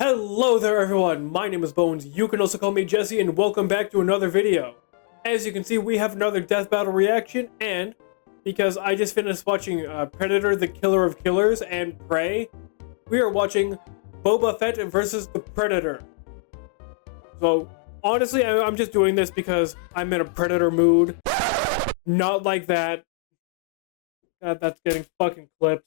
Hello there everyone, my name is Bones, you can also call me Jesse, and welcome back to another video. As you can see, we have another death battle reaction, and because I just finished watching Predator, the Killer of Killers, and Prey, we are watching Boba Fett versus the Predator. So, honestly, I'm just doing this because I'm in a Predator mood. Not like that. God, that's getting fucking clipped.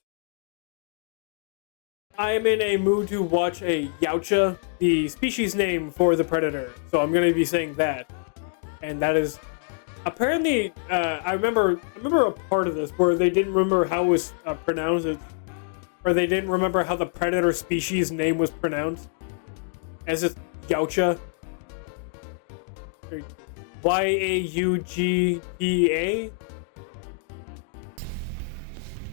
I am in a mood to watch a Yautja, the species name for the Predator. So I'm going to be saying that. And that is apparently, I remember a part of this where they didn't remember how it was pronounced, or they didn't remember how the Predator species name was pronounced. As it's Yautja. Y-A-U-G-E-A?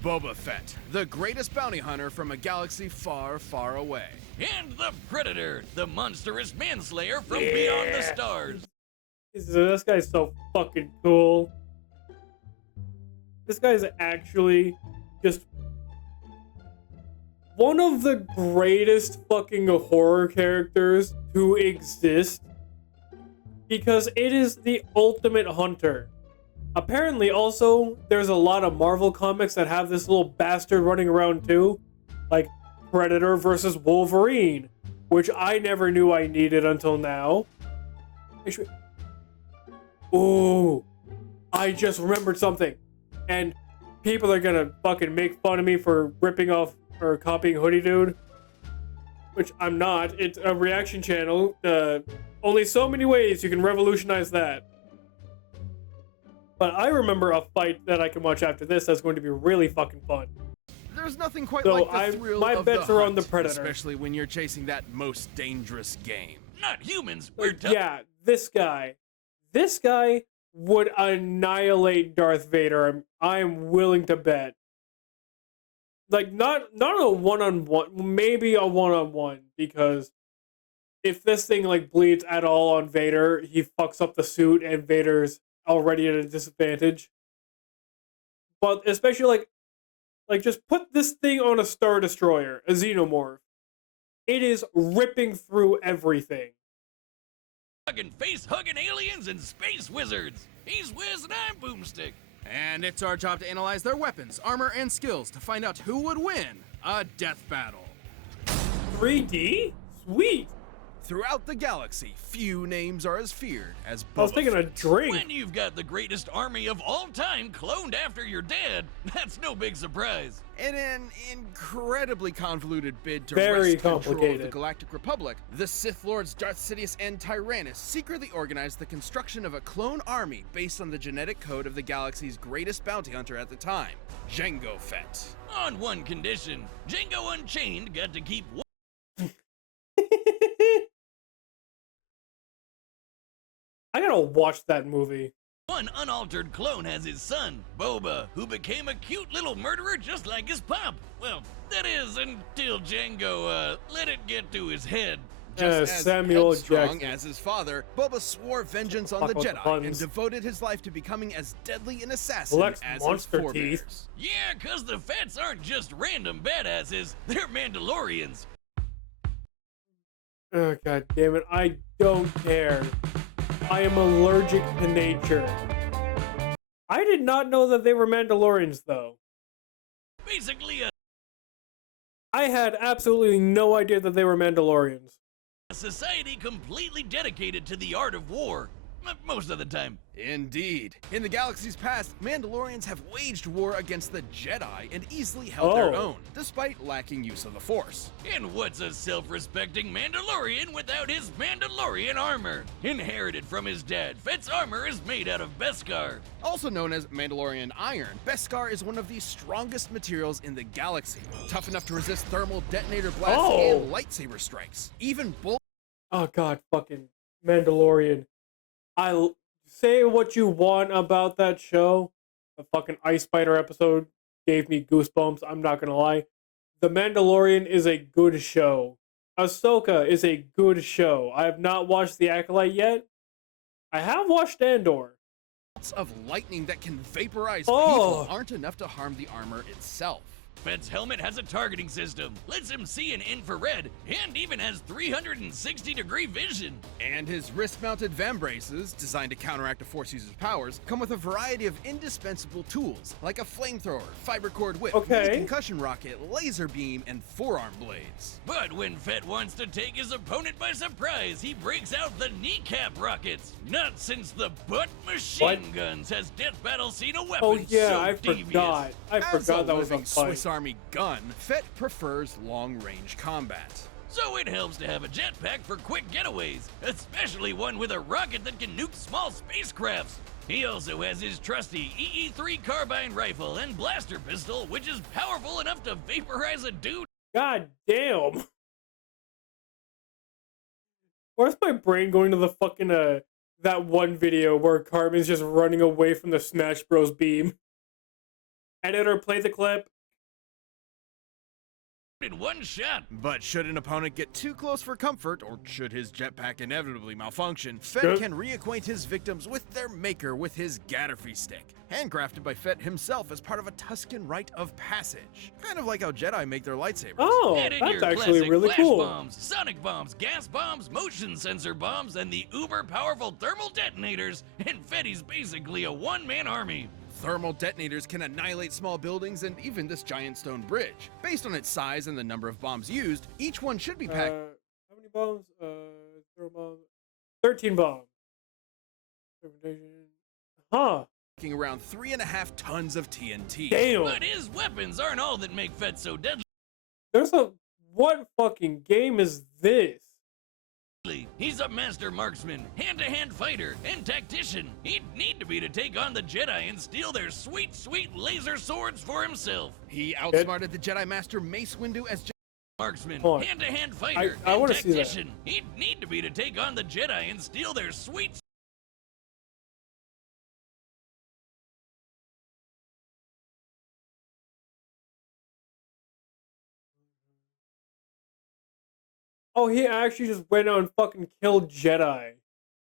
Bobba Fett, the greatest bounty hunter from a galaxy far, far away. And the Predator, the monstrous manslayer from beyond the stars. This guy's so fucking cool. This guy's actually just one of the greatest fucking horror characters to exist. Because it is the ultimate hunter. Apparently, also, there's a lot of Marvel comics that have this little bastard running around too. Like Predator versus Wolverine, which I never knew I needed until now. Ooh, I just remembered something. And people are gonna fucking make fun of me for ripping off or copying Hoodie Dude. Which I'm not. It's a reaction channel. Only so many ways you can revolutionize that. But I remember a fight that I can watch after this that's going to be really fucking fun. There's nothing quite So like the thrill my of bets the are hunt, on the Predator. especially when you're chasing that most dangerous game. Not humans, we're Yeah, this guy would annihilate Darth Vader. I'm willing to bet. Like not a one-on-one, maybe a one-on-one, because if this thing like bleeds at all on Vader, he fucks up the suit and Vader's already at a disadvantage. But especially like just put this thing on a Star Destroyer, a Xenomorph. It is ripping through everything. fucking face-hugging aliens and space wizards. He's Wiz and I'm Boomstick. And it's our job to analyze their weapons, armor, and skills to find out who would win a death battle. 3D? Sweet. Throughout the galaxy, few names are as feared as Boba I was taking a Fett. drink. When you've got the greatest army of all time cloned after you're dead, that's no big surprise. In an incredibly convoluted bid to Very wrest control of the complicated. Galactic Republic, the Sith Lords Darth Sidious and Tyrannus secretly organized the construction of a clone army based on the genetic code of the galaxy's greatest bounty hunter at the time, Jango Fett. On one condition, Django Unchained got to keep I gotta watch that movie. one unaltered clone as his son, Boba, who became a cute little murderer just like his pop. Well, that is, until Django, let it get to his head. Just as Samuel headstrong Jackson. as his father, Boba swore vengeance on Fuck the with the Jedi and puns. devoted his life to becoming as deadly an assassin Flex as monster his forebears. teeth. Yeah, 'cause the Fets aren't just random badasses, they're Mandalorians. Oh god damn it, I don't care. I am allergic to nature. I did not know that they were Mandalorians though. Basically a I had absolutely no idea that they were Mandalorians. society completely dedicated to the art of war. Most of the time. Indeed. In the galaxy's past, Mandalorians have waged war against the Jedi and easily held their Oh. own, despite lacking use of the Force. And what's a self-respecting Mandalorian without his Mandalorian armor? Inherited from his dad, Fett's armor is made out of Beskar. Also known as Mandalorian iron, Beskar is one of the strongest materials in the galaxy, tough enough to resist thermal detonator blasts Oh. and lightsaber strikes. Even bull Oh god, fucking Mandalorian. Say what you want about that show. The fucking Ice Spider episode gave me goosebumps, I'm not gonna lie. The Mandalorian is a good show. Ahsoka is a good show. I have not watched The Acolyte yet. I have watched Andor. of lightning that can vaporize Oh. people aren't enough to harm the armor itself. Fett's helmet has a targeting system, lets him see in infrared, and even has 360-degree vision. And his wrist-mounted vambraces, designed to counteract a Force user's powers, come with a variety of indispensable tools, like a flamethrower, fiber cord whip, Okay. concussion rocket, laser beam, and forearm blades. But when Fett wants to take his opponent by surprise, he breaks out the kneecap rockets. Not since the butt machine guns has Death Battle seen a weapon Oh yeah, so I devious. forgot. I As forgot a that was a living fight. Swiss Army gun, Fett prefers long-range combat. So it helps to have a jetpack for quick getaways, especially one with a rocket that can nuke small spacecrafts. He also has his trusty EE-3 carbine rifle and blaster pistol, which is powerful enough to vaporize a dude. God damn. Where's my brain going to the fucking that one video where Carmen's just running away from the Smash Bros beam? Editor, play the clip. In one shot. But should an opponent get too close for comfort, or should his jetpack inevitably malfunction, Fett Yep. can reacquaint his victims with their maker with his Gatterfy stick, handcrafted by Fett himself as part of a Tusken rite of passage. Kind of like how Jedi make their lightsabers. Oh, Add in that's your actually classic really flash cool. bombs, sonic bombs, gas bombs, motion sensor bombs, and the uber-powerful thermal detonators, and Fetty's basically a one-man army. Thermal detonators can annihilate small buildings and even this giant stone bridge. Based on its size and the number of bombs used, each one should be packed. How many bombs? 0 bombs. 13 bombs. Huh. Packing around 3.5 tons of TNT. Damn. But his weapons aren't all that make Fett so deadly. What fucking game is this? He's a master marksman, hand-to-hand fighter, and tactician. He'd need to be to take on the Jedi and steal their sweet, sweet laser swords for himself. He outsmarted the Jedi Master Mace Windu as Marksman, Hold on. hand-to-hand fighter, I and wanna see that. tactician. He'd need to be to take on the Jedi and steal their sweet. Oh, he actually just went out and fucking killed Jedi.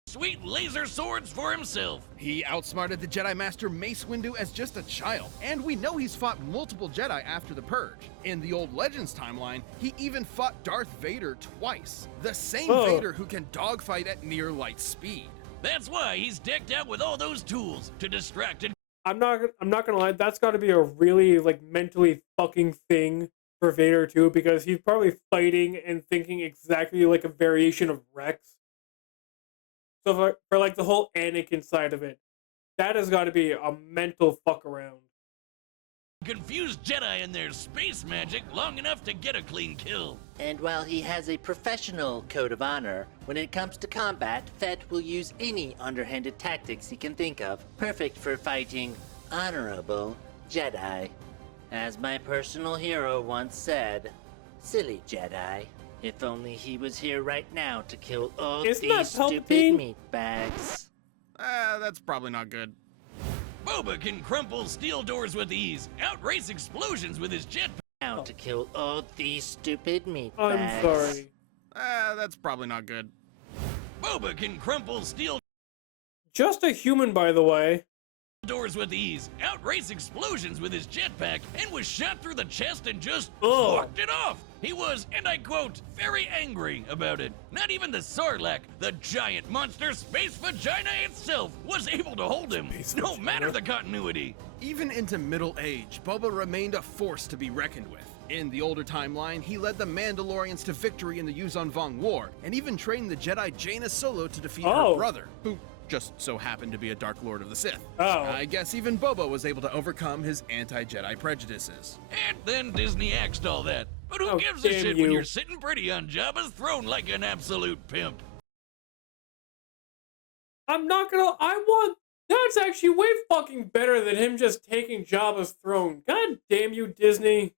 Sweet laser swords for himself. He outsmarted the Jedi Master Mace Windu as just a child, and we know he's fought multiple Jedi after the Purge. In the old Legends timeline, he even fought Darth Vader twice. The same Oh. Vader who can dogfight at near light speed. That's why he's decked out with all those tools to distract and I'm not gonna lie, that's gotta be a really, like, mentally fucking thing for Vader too, because he's probably fighting and thinking exactly like a variation of Rex. So for like the whole Anakin side of it, that has got to be a mental fuck around. confuse Jedi and their space magic long enough to get a clean kill. And while he has a professional code of honor, when it comes to combat, Fett will use any underhanded tactics he can think of, perfect for fighting honorable Jedi. As my personal hero once said, silly Jedi. If only he was here right now to kill all Isn't that these stupid Palpatine? meat bags. That's probably not good. Boba can crumple steel doors with ease, outrace explosions with his jetpack. Now to kill all these stupid meat I'm bags. sorry. That's probably not good. Boba can crumple steel Just a human, by the way. doors with ease, outrace explosions with his jetpack, and was shot through the chest and just Ugh. walked it off. He was, and I quote, very angry about it. Not even the Sarlacc, the giant monster space vagina itself, was able to hold him, Space no vagina. matter the continuity. Even into middle age, Boba remained a force to be reckoned with. In the older timeline, he led the Mandalorians to victory in the Yuzon Vong War, and even trained the Jedi Jaina Solo to defeat Oh. her brother, who just so happened to be a Dark Lord of the Sith. Oh. I guess even Boba was able to overcome his anti-Jedi prejudices. And then Disney axed all that. But who Oh, gives a damn shit you. when you're sitting pretty on Jabba's throne like an absolute pimp? I want. That's actually way fucking better than him just taking Jabba's throne. God damn you, Disney.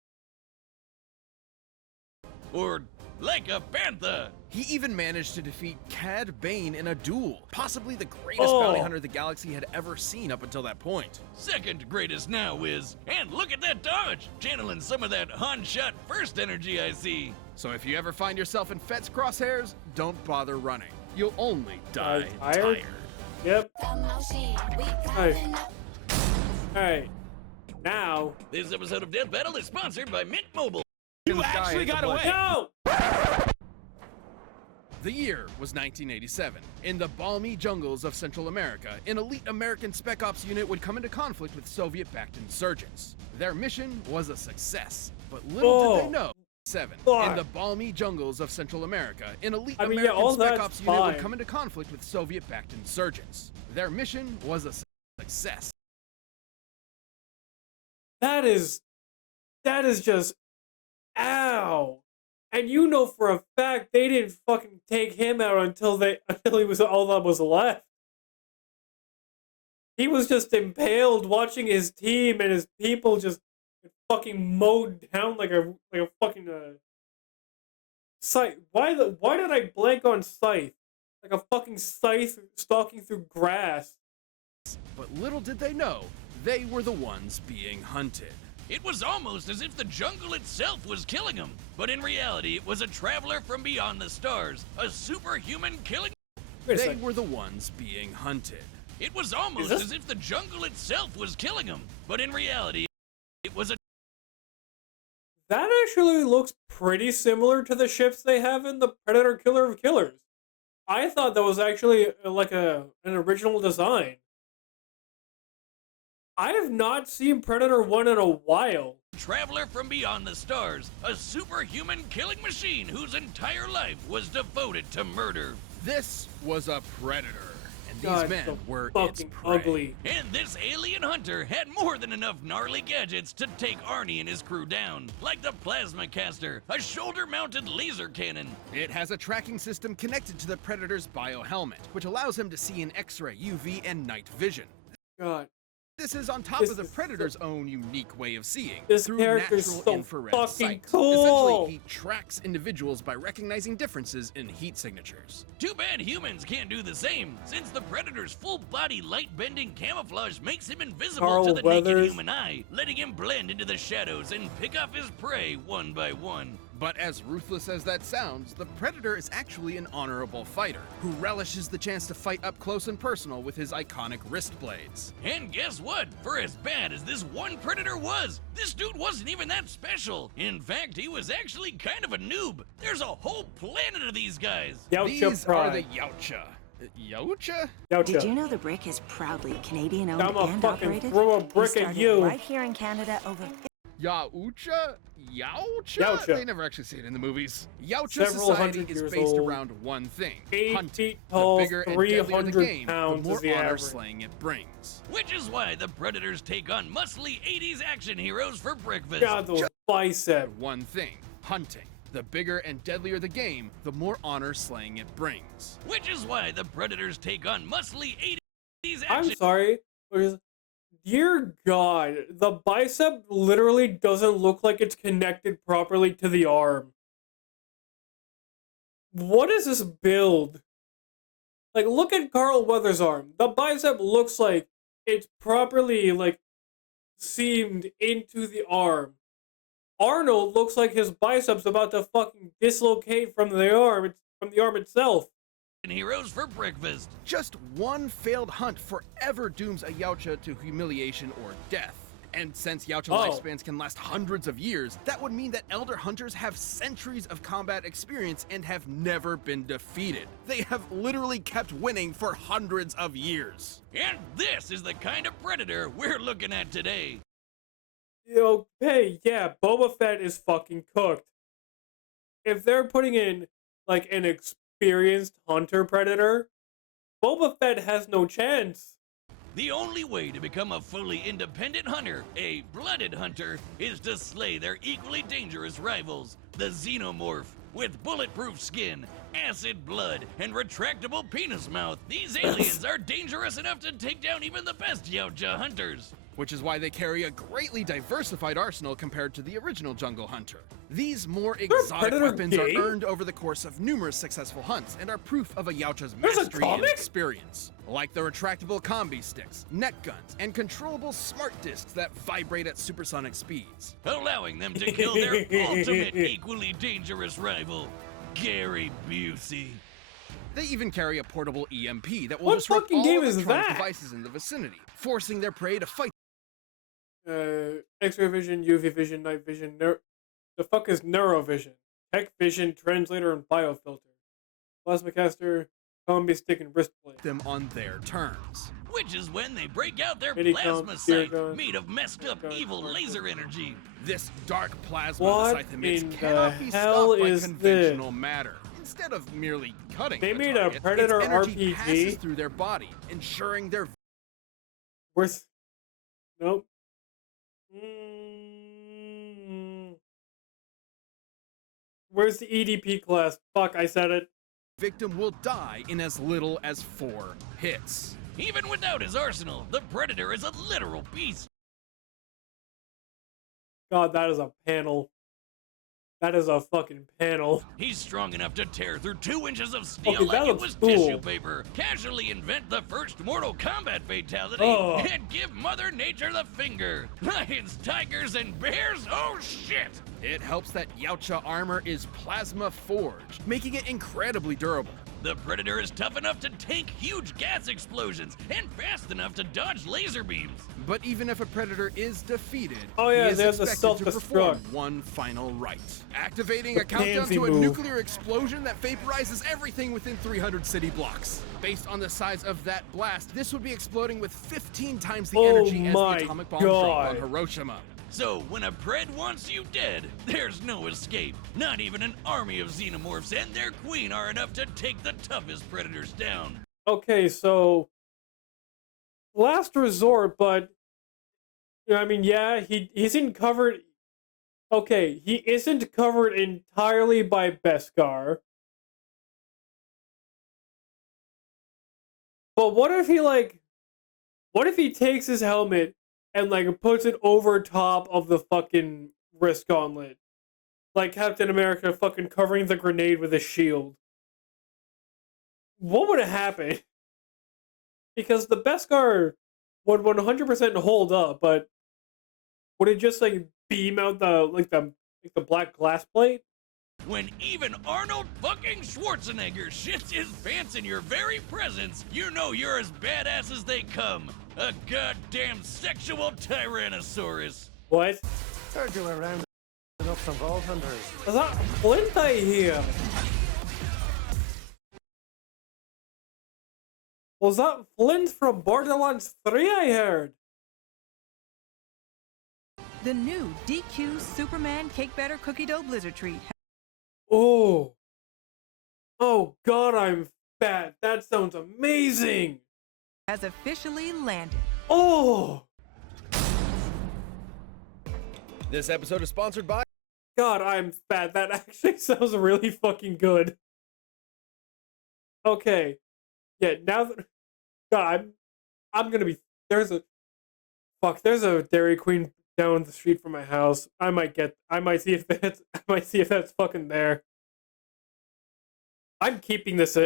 Or like a panther. He even managed to defeat Cad Bane in a duel, possibly the greatest Oh. bounty hunter the galaxy had ever seen up until that point. Second greatest now is, and look at that dodge, channeling some of that Han shot first energy I see. So if you ever find yourself in Fett's crosshairs, don't bother running. You'll only die Tired? tired. Yep. Alright. Alright. Now, This episode of Death Battle is sponsored by Mint Mobile. You actually got away. no! The year was 1987. In the balmy jungles of Central America, an elite American Spec Ops unit would come into conflict with Soviet-backed insurgents. Their mission was a success, but little did they know. In the balmy jungles of Central America, an elite American all Spec that's Ops unit would fine. come into conflict with Soviet-backed insurgents. Their mission was a success. That is just, ow. And you know for a fact they didn't fucking take him out until he was all that was left. He was just impaled watching his team and his people just fucking mowed down like a fucking scythe. Why did I blank on scythe? Like a fucking scythe stalking through grass. But little did they know, they were the ones being hunted. It was almost as if the jungle itself was killing him, but in reality, it was a traveler from beyond the stars, a superhuman killing. Wait a They second. were the ones being hunted. It was almost this- as if the jungle itself was killing him, but in reality, it was a. That actually looks pretty similar to the ships they have in the Predator Killer of Killers. I thought that was actually like an original design. I have not seen Predator 1 in a while. Traveler from beyond the stars, a superhuman killing machine whose entire life was devoted to murder. This was a predator, and these God, men so were its fucking prey. ugly. And this alien hunter had more than enough gnarly gadgets to take Arnie and his crew down, like the plasma caster, a shoulder-mounted laser cannon. It has a tracking system connected to the predator's biohelmet, which allows him to see in X-ray, UV, and night vision. God. This is on top This of the is Predator's own unique way of seeing, This through character's natural so infrared fucking sight. cool. Essentially, he tracks individuals by recognizing differences in heat signatures. Too bad humans can't do the same, since the Predator's full-body light-bending camouflage makes him invisible Carl to the naked Weathers. human eye, letting him blend into the shadows and pick off his prey one by one. But as ruthless as that sounds, the Predator is actually an honorable fighter, who relishes the chance to fight up close and personal with his iconic wrist blades. And guess what? For as bad as this one Predator was, this dude wasn't even that special. In fact, he was actually kind of a noob. There's a whole planet of these guys. Yautja These are the Pride. Yautja. Yautja? Did you Yautja. know the brick is proudly Canadian-owned I'ma and fucking operated? throw a We brick at started you. right here in Canada over Yautja? Yautja? Yautja. They never actually see it in the movies. Yautja Several society hundred is years based old. around one thing, 8 hunting. feet tall, The bigger and deadlier the 300 game, pounds the more is the honor average. slaying it brings. Which is why the Predators take on muscly 80s action heroes for breakfast. God, those bicep. One thing, hunting. The bigger and deadlier the game, the more honor slaying it brings. Which is why the Predators take on muscly 80s I'm action. sorry. Dear God, the bicep literally doesn't look like it's connected properly to the arm. What is this build? Like, look at Carl Weathers' arm. The bicep looks like it's properly, like, seamed into the arm. Arnold looks like his bicep's about to fucking dislocate from the arm itself. Heroes for breakfast. Just one failed hunt forever dooms a Yautja to humiliation or death. And since Yautja lifespans can last hundreds of years, that would mean that Elder Hunters have centuries of combat experience and have never been defeated. They have literally kept winning for hundreds of years. And this is the kind of Predator we're looking at today. Okay, yeah, Boba Fett is fucking cooked. If they're putting in, like, an experienced hunter predator, Boba Fett has no chance. The only way to become a fully independent hunter, a blooded hunter, is to slay their equally dangerous rivals, the Xenomorph. With bulletproof skin, acid blood, and retractable penis mouth, these aliens are dangerous enough to take down even the best Yautja hunters. Which is why they carry a greatly diversified arsenal compared to the original Jungle Hunter. These more exotic Predator weapons gay? are earned over the course of numerous successful hunts and are proof of a Yautja's There's a mastery and comic? experience. Like the retractable combi sticks, net guns, and controllable smart discs that vibrate at supersonic speeds. Allowing them to kill their ultimate equally dangerous rival, Gary Busey. They even carry a portable EMP that will What disrupt fucking all game is electronic that? devices in the vicinity, forcing their prey to fight X-ray vision, UV vision, night vision. The fuck is neurovision? Tech vision, translator, and biofilter. Plasma caster, combi stick, and wrist plate. Them on their terms. Which is when they break out their Mini plasma comp, spear sight, gun, made of messed up gun, evil sparkle. laser energy. This dark plasma What the scythe emits in the cannot be hell stopped by is conventional matter. Instead of merely cutting They the made a target, Predator its energy RPG? passes through their body, ensuring their Worth. Nope. Mm. Where's the EDP class? Fuck, I said it. victim will die in as little as 4 hits. Even without his arsenal, the Predator is a literal beast. God, that is a panel. That is a fucking panel. He's strong enough to tear through 2 inches of steel Okay, like that it looks was cool. tissue paper, casually invent the first Mortal Kombat fatality, Oh. and give Mother Nature the finger. Lions, tigers, and bears? Oh shit! It helps that Yautja armor is plasma forged, making it incredibly durable. The Predator is tough enough to tank huge gas explosions and fast enough to dodge laser beams. But even if a predator is defeated, Oh, yeah, he is they have the expected to perform self-destruct. one final rite. Activating The a countdown pansy to a move. nuclear explosion that vaporizes everything within 300 city blocks. Based on the size of that blast, this would be exploding with 15 times the Oh energy as the my atomic bomb dropped on God. Hiroshima. So, when a Pred wants you dead, there's no escape. Not even an army of xenomorphs and their queen are enough to take the toughest Predators down. Okay, so last resort, but I mean, yeah, he isn't covered. Okay, he isn't covered entirely by Beskar. But what if he takes his helmet and like puts it over top of the fucking wrist gauntlet? Like Captain America fucking covering the grenade with a shield. What would happen? Because the Beskar would 100% hold up, but would it just like beam out the black glass plate? When even Arnold fucking Schwarzenegger shits his pants in your very presence, you know you're as badass as they come. A goddamn sexual Tyrannosaurus. What? Heard you were rounding up some vault hunters. Is that Flint I hear? Was that Flint from Borderlands 3 I heard? The new DQ Superman Cake Batter Cookie Dough Blizzard Treat Oh. Oh god, I'm fat. That sounds amazing. has officially landed. Oh. This episode is sponsored by God, I'm fat. That actually sounds really fucking good. Okay. Yeah, now that God, I'm gonna be there's a Dairy Queen down the street from my house. I might see if that's fucking there. I'm keeping those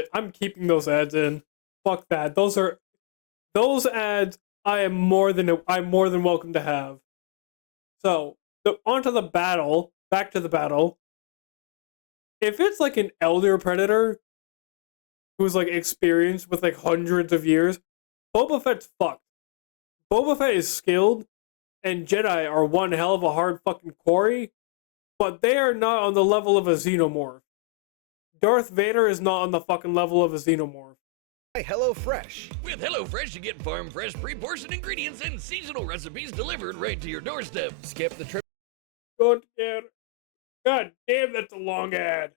ads in. Fuck that. Those ads I'm more than welcome to have. So, back to the battle. If it's like an elder predator who's like experienced with like hundreds of years, Boba Fett's fucked. Boba Fett is skilled, and Jedi are one hell of a hard fucking quarry, but they are not on the level of a xenomorph. Darth Vader is not on the fucking level of a xenomorph. HelloFresh. With HelloFresh, you get farm fresh, pre-portioned ingredients and seasonal recipes delivered right to your doorstep. Skip the trip. God damn, that's a long ad.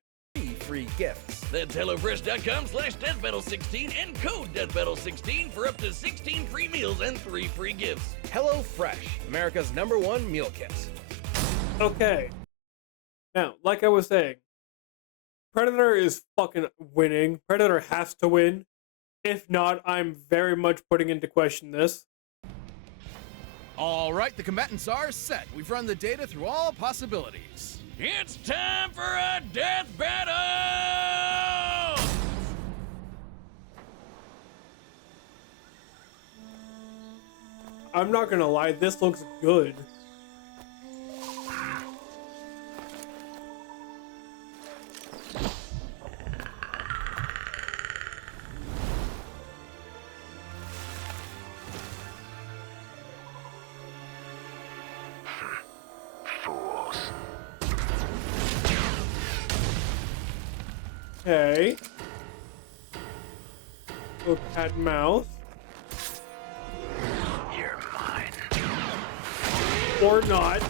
Free gifts. That's HelloFresh.com/DeathBattle16 and code DeathBattle16 for up to 16 free meals and 3 free gifts. HelloFresh, America's #1 meal kit. Okay. Now, like I was saying, Predator is fucking winning. Predator has to win. If not, I'm very much putting into question this. All right, the combatants are set. We've run the data through all possibilities. It's time for a death battle! I'm not gonna lie, this looks good. Okay. Little cat and mouse. You're mine. Or not.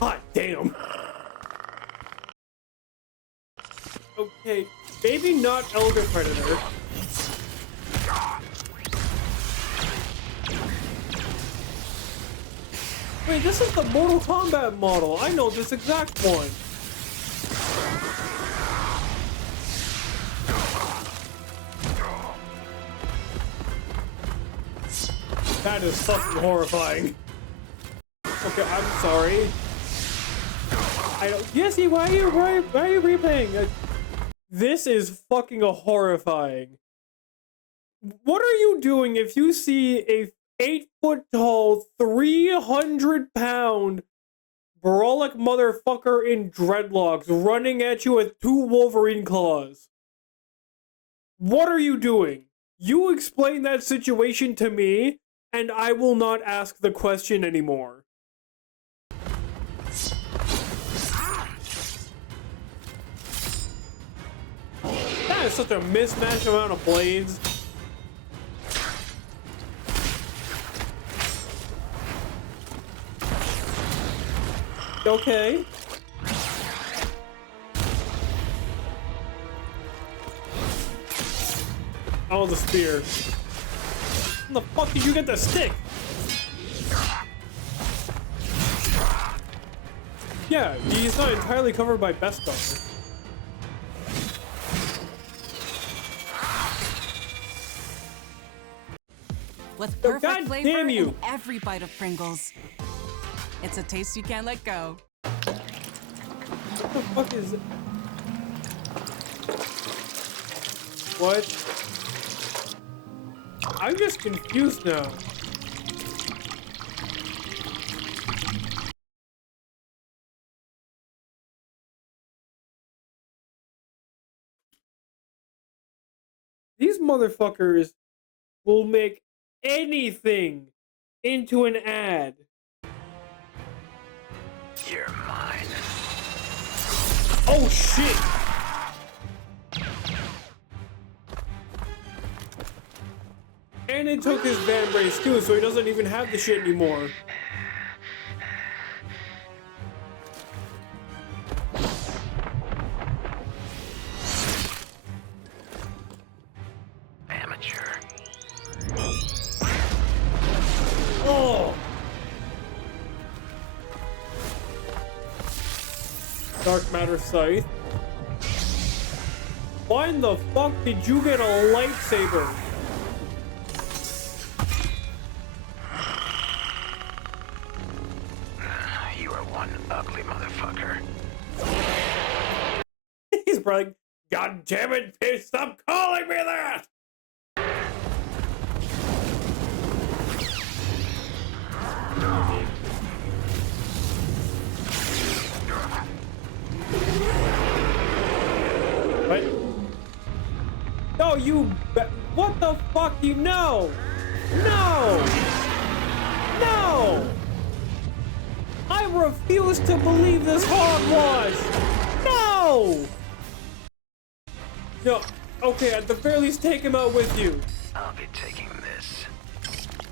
God damn. Okay, maybe not Elder Predator. Wait, this is the Mortal Kombat model. I know this exact one. That is fucking horrifying. Okay, I'm sorry. I don't. Jesse, why are you replaying? This is fucking horrifying. What are you doing if you see a 8-foot tall, 300-pound brolic motherfucker in dreadlocks running at you with 2 Wolverine claws? What are you doing? You explain that situation to me, and I will not ask the question anymore. That is such a mismatched amount of blades. Okay. Oh, the spear. How the fuck did you get the stick? Yeah, he's not entirely covered by best armor. With Oh, perfect God flavor damn you. in every bite of Pringles. It's a taste you can't let go. What the fuck is it? What? I'm just confused now. These motherfuckers will make anything into an ad. You're mine. Oh shit! And it took his van brace too, so he doesn't even have the shit anymore. Amateur. Oh! Dark Matter Scythe. Why in the fuck did you get a lightsaber? You are one ugly motherfucker. He's probably like, God damn it, bitch, stop calling me that! What? No, what the fuck? You know? No! No! I refuse to believe this hogwash! No! No, okay, at the very least, take him out with you. I'll be taking this.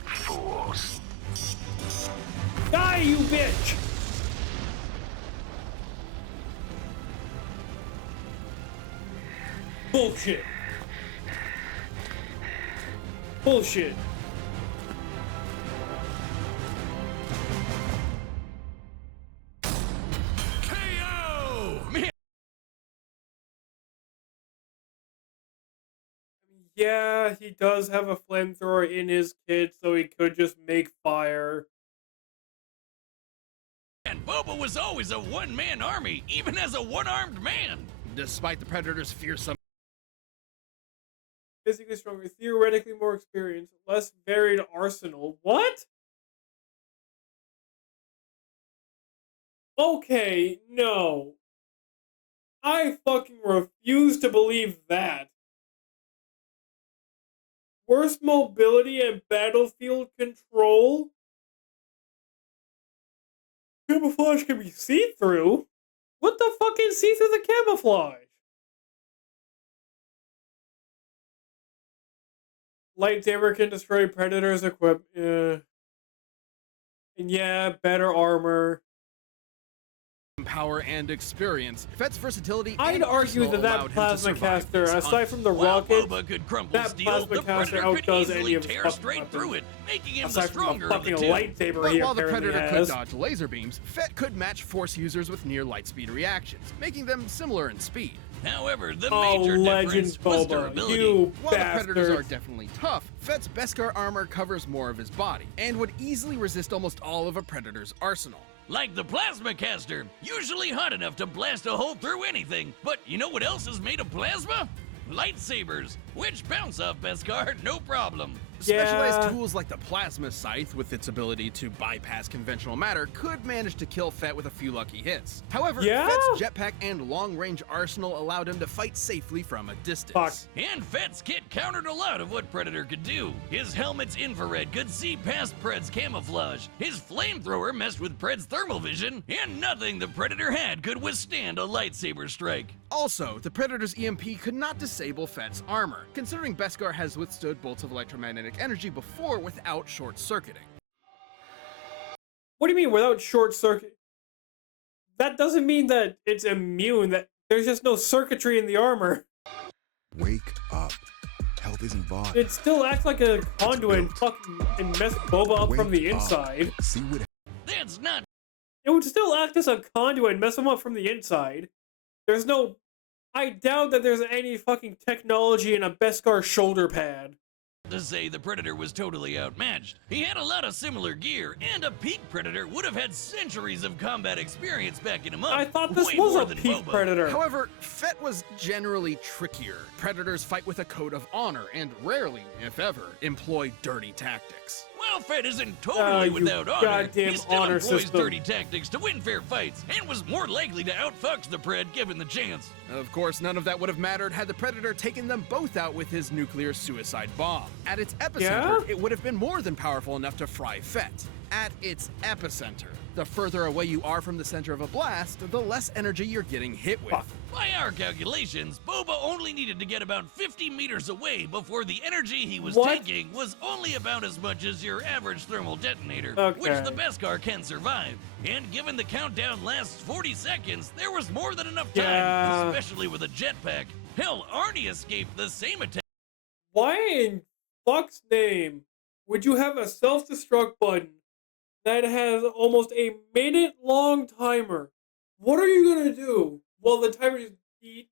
Fools. Die, you bitch! Bullshit. Bullshit. KO! Man, Yeah, he does have a flamethrower in his kit, so he could just make fire. Boba was always a one-man army, even as a one-armed man. Despite the Predator's fearsome Physically stronger, theoretically more experienced, less varied arsenal. What? Okay, no. I fucking refuse to believe that. Worse mobility and battlefield control? Camouflage can be see-through? What the fuck can see through the camouflage? lightsaber can destroy predators' equipment. And yeah, better armor. Power and experience, Fett's versatility I'd and argue arsenal that allowed him to plasma survive caster, this aside hunt. from the While rocket, Boba could crumple that steel, plasma the caster Predator could outdoes easily any of his tear fucking straight weapons. through it, making him the aside from the stronger of the fucking two. lightsaber But he while the apparently Predator could has. dodge laser beams, Fett could match Force users with near light speed reactions, making them similar in speed. However, the Oh, major legends, difference was Boba, durability. you While the Predators are bastard. definitely tough, Fett's Beskar armor covers more of his body, and would easily resist almost all of a Predator's arsenal. Like the plasma caster, usually hot enough to blast a hole through anything. But you know what else is made of plasma? Lightsabers, which bounce off Beskar, no problem. Specialized Yeah. tools like the Plasma Scythe, with its ability to bypass conventional matter, could manage to kill Fett with a few lucky hits. However, Yeah? Fett's jetpack and long-range arsenal allowed him to fight safely from a distance. Fuck. And Fett's kit countered a lot of what Predator could do. His helmet's infrared could see past Pred's camouflage. His flamethrower messed with Pred's thermal vision, and nothing the Predator had could withstand a lightsaber strike. Also, the Predator's EMP could not disable Fett's armor, considering Beskar has withstood bolts of electromagnetic energy before without short-circuiting. What do you mean without short circuit? That doesn't mean that it's immune. That there's just no circuitry in the armor. Wake up. Health isn't bought. It still acts like a conduit and fucking and mess Boba up from the Wake up. inside. See what That's not It would still act as a conduit and mess him up from the inside. There's no. I doubt that there's any fucking technology in a Beskar shoulder pad. to say the Predator was totally outmatched. He had a lot of similar gear, and a peak Predator would have had centuries of combat experience backing him up. I thought this way was more a than peak Boba. Predator. However, Fett was generally trickier. Predators fight with a code of honor and rarely, if ever, employ dirty tactics. Well, Fett isn't totally you without honor. goddamn He still honor employs system. dirty tactics to win fair fights, and was more likely to outfox the Pred given the chance. Of course, none of that would have mattered had the Predator taken them both out with his nuclear suicide bomb. At its epicenter, Yeah? it would have been more than powerful enough to fry Fett. At its epicenter. The further away you are from the center of a blast, the less energy you're getting hit with. Fuck. By our calculations, Boba only needed to get about 50 meters away before the energy he was What? taking was only about as much as your average thermal detonator, which Okay. the Beskar can survive. And given the countdown lasts 40 seconds, there was more than enough time, Yeah. especially with a jetpack. Hell, Arnie escaped the same attack. Why in fuck's name would you have a self-destruct button that has almost a minute-long timer? What are you gonna do? Well, the timer is eat.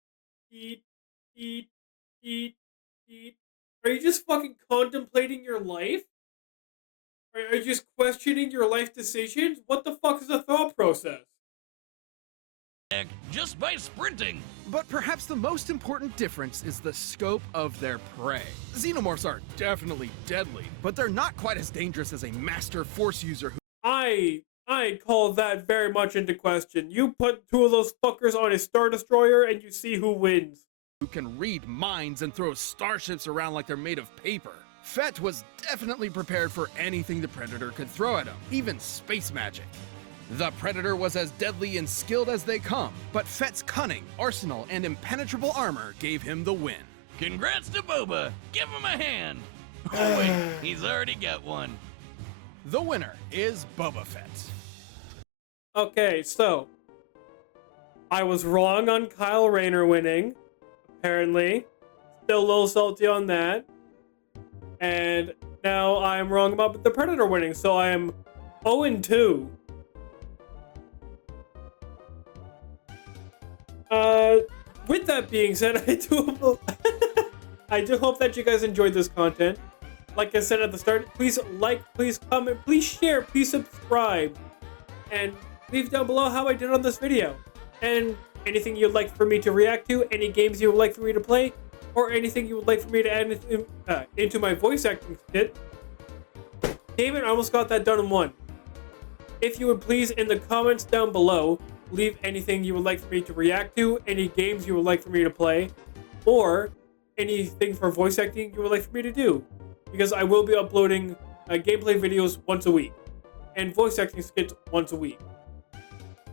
Are you just fucking contemplating your life? Are you just questioning your life decisions? What the fuck is the thought process? Just by sprinting. But perhaps the most important difference is the scope of their prey. Xenomorphs are definitely deadly, but they're not quite as dangerous as a master force user who I call that very much into question. You put two of those fuckers on a Star Destroyer and you see who wins. can read minds and throw starships around like they're made of paper. Fett was definitely prepared for anything the Predator could throw at him, even space magic. The Predator was as deadly and skilled as they come, but Fett's cunning, arsenal, and impenetrable armor gave him the win. Congrats to Boba. Give him a hand. Oh wait, he's already got one. The winner is Boba Fett. Okay, so I was wrong on Kyle Rayner winning, apparently. Still a little salty on that. And now I'm wrong about the Predator winning, so I am 0-2. With that being said, I do hope that you guys enjoyed this content. Like I said at the start, please like, please comment, please share, please subscribe, and leave down below how I did on this video, and anything you'd like for me to react to, any games you would like for me to play, or anything you would like for me to add into my voice acting kit. Damn it, I almost got that done in one. If you would please, in the comments down below, leave anything you would like for me to react to, any games you would like for me to play, or anything for voice acting you would like for me to do. Because I will be uploading gameplay videos once a week, and voice acting skits once a week.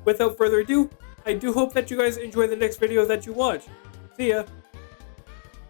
Without further ado, I do hope that you guys enjoy the next video that you watch. See ya!